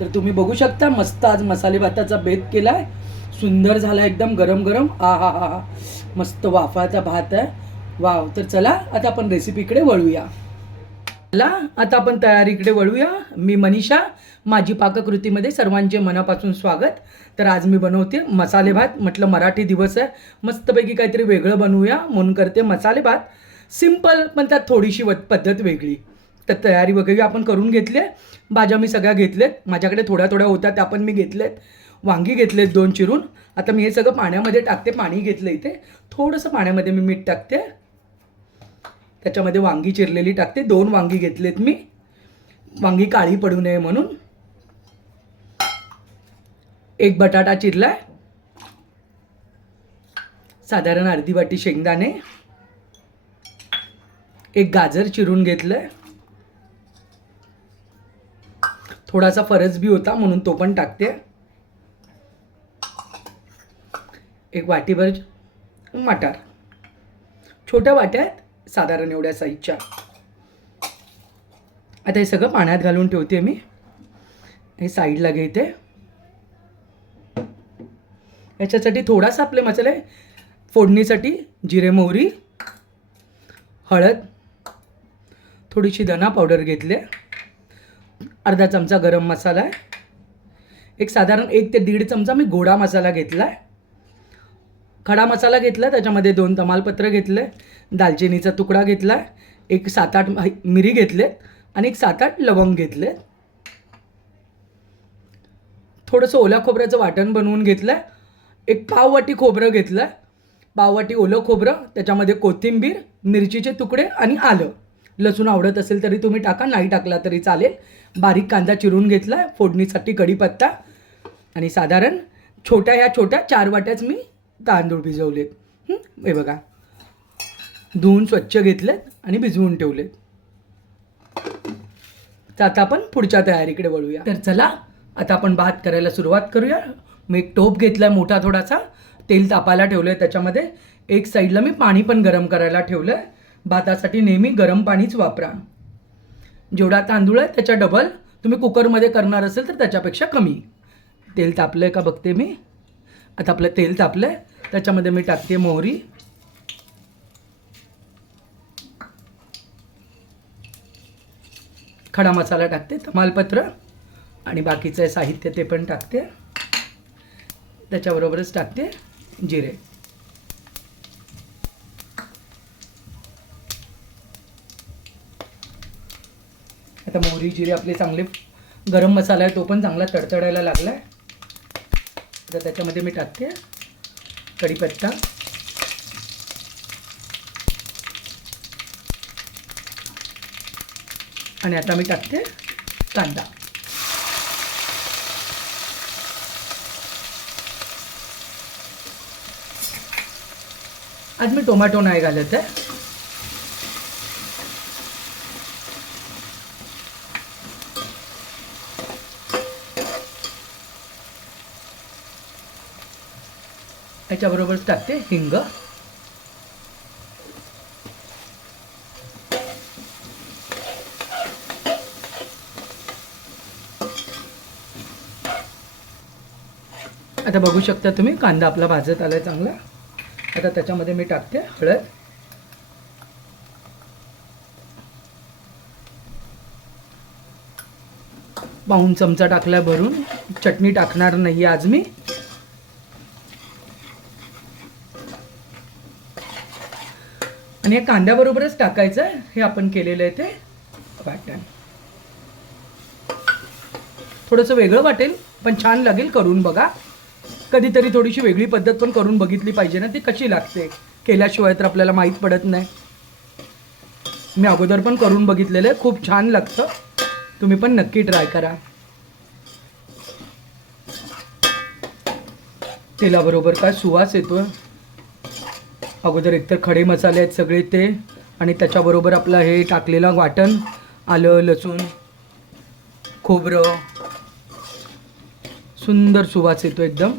तर तुम्ही बघू शकता मस्त आज मसाले भाताचा बेत केलाय. सुंदर झाला एकदम गरम गरम. आ हा हा हा, मस्त वाफाचा भात आहे. वाव. तर चला आता आपण रेसिपीकडे वळूया. चला आता आपण तयारीकडे वळूया. मी मनीषा, माझी पाककृतीमध्ये सर्वांचे मनापासून स्वागत. तर आज मी बनवते मसाले भात. म्हटलं मराठी दिवस आहे, मस्तपैकी काहीतरी वेगळं बनवूया म्हणून करते मसाले भात. सिम्पल पण त्यात थोडीशी पद्धत वेगळी. तर तयारी वगैरे आपण करून घेतली आहे. भाज्या मी सगळ्या घेतल्यात, माझ्याकडे थोड्या थोड्या होत्या त्या पण मी घेतल्यात. वांगी घेतलेत 2 चिरून. आता मी हे सगळं पाण्यामध्ये टाकते. पाणी घेतलं इथे, थोडंसं पाण्यामध्ये मी मीठ टाकते. त्याच्यामध्ये वांगी चिरलेली टाकते. 2 वांगी घेतलेत मी, वांगी काळी पडू नये म्हणून. 1 बटाटा चिरलाय, साधारण अर्धी वाटी शेंगदाणे, 1 गाजर चिरून घेतलंय. थोडासा फरसबी होता म्हणून तो पण टाकते. 1 वाटीभर मटार, छोट्या वाट्या आहेत साधारण एवढ्या साईजच्या. आता हे सगळं पाण्यात घालून ठेवते मी. हे साईडला घेते. याच्यासाठी थोडासा आपले मसाले फोडणीसाठी जिरे मोहरी, हळद, थोडीशी धना पावडर घेतले, अर्धा चमचा गरम मसाला आहे, एक साधारण 1 ते 1.5 चमचा मी गोडा मसाला घेतला आहे, खडा मसाला घेतला, त्याच्यामध्ये 2 तमालपत्र घेतले, दालचिनीचा तुकडा घेतला, एक 7-8 मिरी घेतले आणि एक 7-8 लवंग घेतले. थोडंसं ओल्या खोबऱ्याचं वाटण बनवून घेतलं आहे. एक पाव वाटी खोबरं घेतलं आहे, पाव वाटी ओलं खोबरं, त्याच्यामध्ये कोथिंबीर, मिरचीचे तुकडे आणि आलं. लसूण आवडत असेल तरी तुम्ही टाका, नाही टाकला तरी चालेल. बारीक कांदा चिरून घेतला आहे, फोडणीसाठी कढीपत्ता आणि साधारण ह्या छोट्या 4 वाट्याच मी तांदूळ भिजवलेत. हे बघा, धुवून स्वच्छ घेतलेत आणि भिजवून ठेवलेत. तर आता आपण पुढच्या तयारीकडे वळूया. तर चला आता आपण भात करायला सुरुवात करूया. मी एक टोप घेतला मोठा थोडासा, तेल तापायला ठेवलं आहे. त्याच्यामध्ये एक साईडला मी पाणी पण गरम करायला ठेवलं आहे. भातासाठी नेहमी गरम पाणीच वापरा. जेवढा तांदूळ आहे त्याच्या डबल. तुम्ही कुकरमध्ये करणार असेल तर त्याच्यापेक्षा कमी. तेल तापलं आहे का बघते मी. आता आपलं तेल तापलं आहे, त्याच्यामध्ये मी टाकते मोहरी, खडा मसाला टाकते, तमालपत्र आणि बाकीचं साहित्य ते पण टाकते. त्याच्याबरोबरच टाकते जिरे. आता मोहरी जिरे आपले चांगले, गरम मसाला आहे तो पण चांगला तडतडायला लागला आहे. तर त्याच्यामध्ये मी टाकते कढीपत्ता, आणि आता मी टाकते कांदा. आज मी टोमॅटो नाही घालत आहे. त्याच्याबरोबरच टाकते हिंग, आता बघू शकता तुम्ही कांदा आपला भाजत आलाय चांगला. आता त्याच्यामध्ये मी टाकते हळद, पाऊण चमचा टाकला भरून. चटणी टाकणार नाही आज मी. आणि हे कांद्याबरोबरच टाकायचं आहे हे आपण केलेलं आहे ते वाटण. थोडंसं वेगळं वाटेल पण छान लागेल, करून बघा. कधीतरी थोडीशी वेगळी पद्धत पण करून बघितली पाहिजे ना, ती कशी लागते. केल्याशिवाय तर आपल्याला माहीत पडत नाही. मी अगोदर पण करून बघितलेलं आहे, खूप छान लागतं. तुम्ही पण नक्की ट्राय करा. तेलाबरोबर काय सुवास येतोय. अगोदर एकतर खडे मसाले आहेत सगळे ते, आणि त्याच्याबरोबर आपलं हे टाकलेलं वाटण, आलं लसूण खोबरं, सुंदर सुवास येतो एकदम.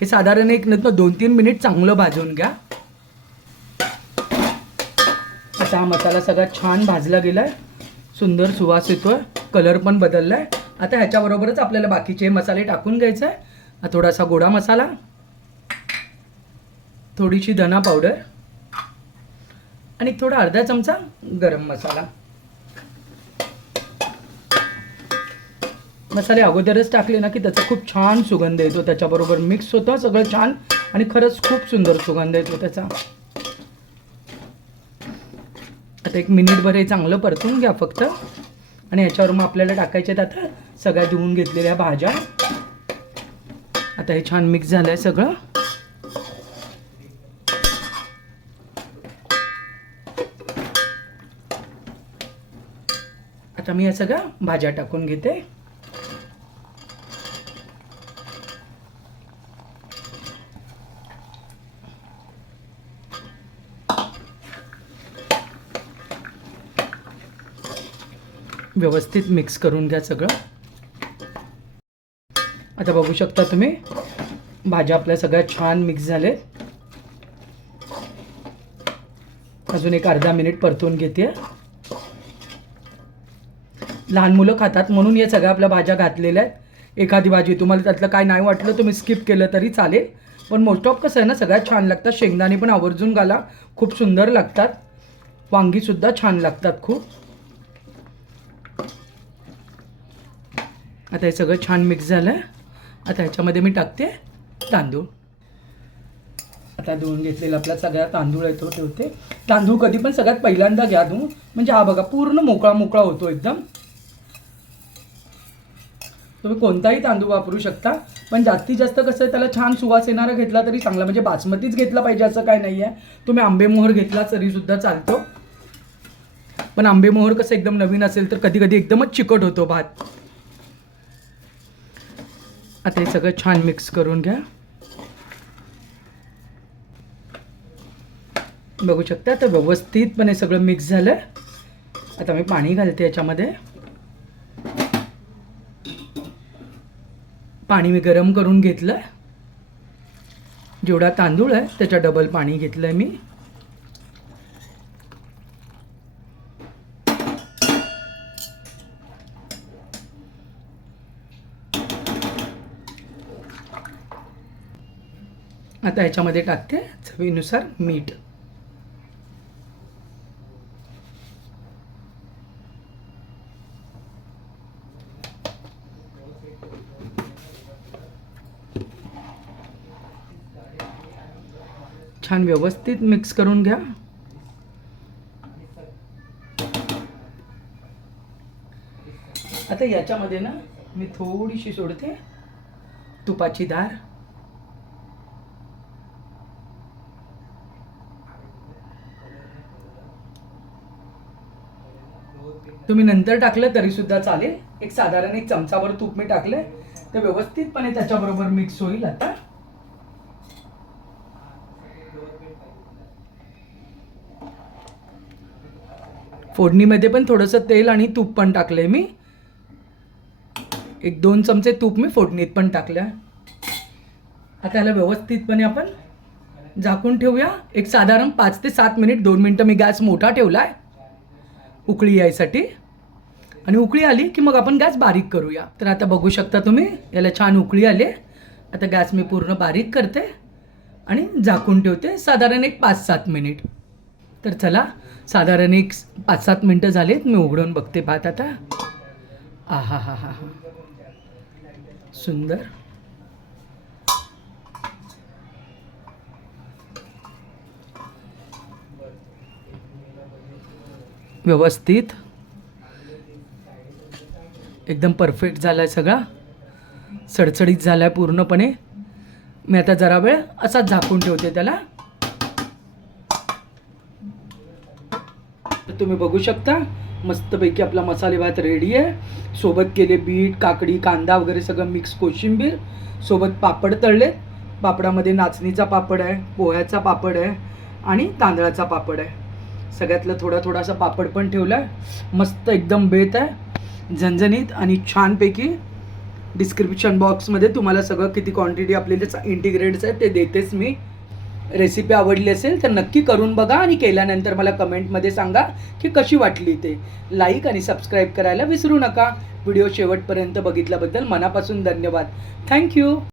हे साधारण 2-3 मिनिट चांगलं भाजून घ्या. आता हा मसाला सगळा छान भाजला गेलाय, सुंदर सुवास येतोय. कलर पण बदलला आहे. आता ह्याच्याबरोबरच आपल्याला बाकीचे मसाले टाकून घ्यायचे आहे. थोडासा गोडा मसाला, थोडीशी धना पावडर आणि थोडा अर्धा चमचा गरम मसाला. मसाले अगोदरच टाकले ना की त्याचा खूप छान सुगंध येतो, त्याच्याबरोबर मिक्स होतं सगळं छान आणि खरंच खूप सुंदर सुगंध येतो त्याचा. आता 1 मिनिटभर हे चांगलं परतून घ्या फक्त. आणि ह्याच्यावर मग आपल्याला टाकायचे आहेत आता सगळ्या धुवून घेतलेल्या भाज्या. आता हे छान मिक्स झालं आहे सगळं. आता मी या सगळ्या भाज्या टाकून घेते. व्यवस्थित मिक्स करून घ्या सगळं. आता बघू शकता तुम्ही भाज्या आपल्या सगळ्या छान मिक्स झाले. अजून एक अर्धा मिनिट परतून घेते. लहान मुलं खातात म्हणून या सगळ्या आपल्या भाज्या घातलेल्या आहेत. एखादी भाजी तुम्हाला त्यातलं काय नाही वाटलं तुम्ही स्किप केलं तरी चालेल, पण मोस्ट ऑफ कसं आहे ना सगळ्यात छान लागतात. शेंगदाणे पण आवर्जून घाला, खूप सुंदर लागतात. वांगीसुद्धा छान लागतात खूप. आता हे सगळं छान मिक्स झालं आहे. आता ह्याच्यामध्ये मी टाकते तांदूळ. आता धुवून घेतलेला आपला सगळा तांदूळ आहे तो ठेवते. तांदूळ कधी पण सगळ्यात पहिल्यांदा घ्या धुवून, म्हणजे हा बघा पूर्ण मोकळा मोकळा होतो एकदम. तुम्ही कोणताही तांदूळ वापरू शकता, पण जास्तीत जास्त कसं आहे त्याला छान सुवास येणारा घेतला तरी चांगला. म्हणजे बासमतीच घेतला पाहिजे असं काय नाही आहे. तुम्ही आंबेमोहर घेतला तरीसुद्धा चालतो, पण आंबेमोहर कसं एकदम नवीन असेल तर कधी कधी एकदमच चिकट होतो भात. आता हे सगळं छान मिक्स करून घ्या. बघू शकता आता व्यवस्थितपणे सगळं मिक्स झालं. आता मी पाणी घालते याच्यामध्ये. पाणी मी गरम करून घेतलं. जेवढा तांदूळ आहे त्याच्या डबल पाणी घेतलंय मी. आता ह्याच्यामध्ये टाकते चवीनुसार मीठ. छान व्यवस्थित मिक्स करून घ्या. आता याच्यामध्ये ना मी थोडीशी सोडते तुपाची धार. तुम्ही नंतर टाकलं तरी सुद्धा चालेल. एक साधारण 1 चमचाभर तूप मी टाकले तर व्यवस्थितपणे त्याच्याबरोबर मिक्स होईल. आता फोडणीमध्ये पण थोडंसं तेल आणि तूप पण टाकलंय मी. 1-2 चमचे तूप मी फोडणीत पण टाकलं. आता याला व्यवस्थितपणे आपण झाकून ठेवूया. एक साधारण 5 ते 7 मिनिट. 2 मिनटं मी गॅस मोठा ठेवला आहे उकळी यायसाठी. आणि उकळी आली की मग आपण गॅस बारीक करूया. तर आता बघू शकता तुम्ही याला छान उकळी आली. आता गॅस मी पूर्ण बारीक करते आणि झाकून ठेवते साधारण एक 5-7 मिनिट. तर चला साधारण एक 5-7 मिनटं झालीत. मी उघडून बघते भात आता. आहा हा हा हा सुंदर. व्यवस्थित एकदम परफेक्ट झाला आहे सगळा. सडसडीत झाला आहे पूर्णपणे. मी आता जरा वेळ असाच झाकून ठेवते त्याला. तुम्ही बघू शकता मस्तपैकी आपला मसाले भात रेडी आहे. सोबत केले बीट, काकडी, कांदा वगैरे सगळं मिक्स कोशिंबीर. सोबत पापड तळले. पापडामध्ये नाचणीचा पापड आहे, पोह्याचा पापड आहे आणि तांदळाचा पापड आहे. सगळ्यातलं थोडासा पापड पण ठेवला आहे. मस्त एकदम बेत आहे, झणझणीत आणि छानपैकी. डिस्क्रिप्शन बॉक्समध्ये तुम्हाला सगळं किती क्वांटिटी आपल्याला इंटिग्रेट्स आहेत ते देतेच मी. रेसिपी आवडली असेल तर नक्की करून बघा आणि केल्यानंतर मला कमेंटमध्ये सांगा की कशी वाटली ते. लाईक आणि सबस्क्राईब करायला विसरू नका. व्हिडिओ शेवटपर्यंत बघितल्याबद्दल मनापासून धन्यवाद. थँक्यू.